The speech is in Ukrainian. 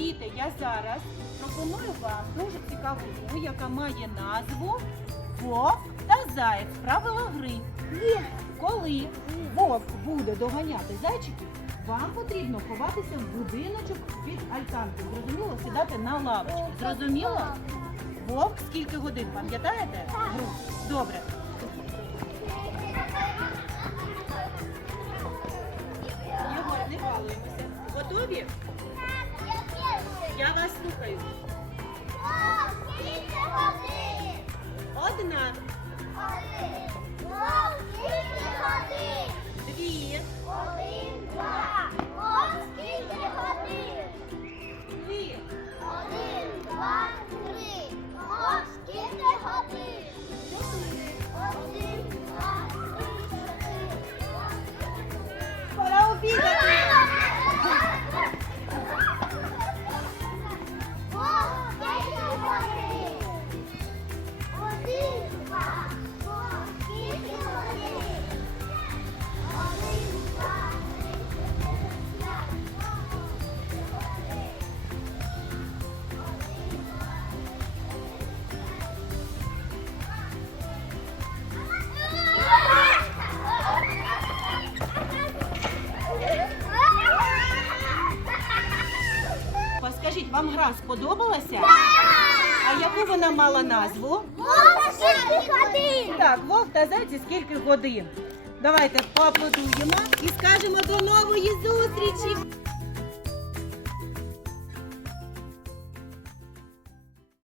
Діти, я зараз пропоную вам дуже цікаву гру, яка має назву Вовк та Заєць. Правила гри. Коли вовк буде доганяти зайчиків, вам потрібно ховатися в будиночок під альтанкою. Зрозуміло, сідати на лавочку. Зрозуміло? Вовк скільки годин, пам'ятаєте? Гру. Добре. Єгор, не балуємося. Готові? क्या बात शुरू कई Скажіть, вам гра сподобалася? А яку вона мала назву? Скільки годин? Так, вовк та зайці скільки годин. Давайте поаплодуємо і скажемо до нової зустрічі.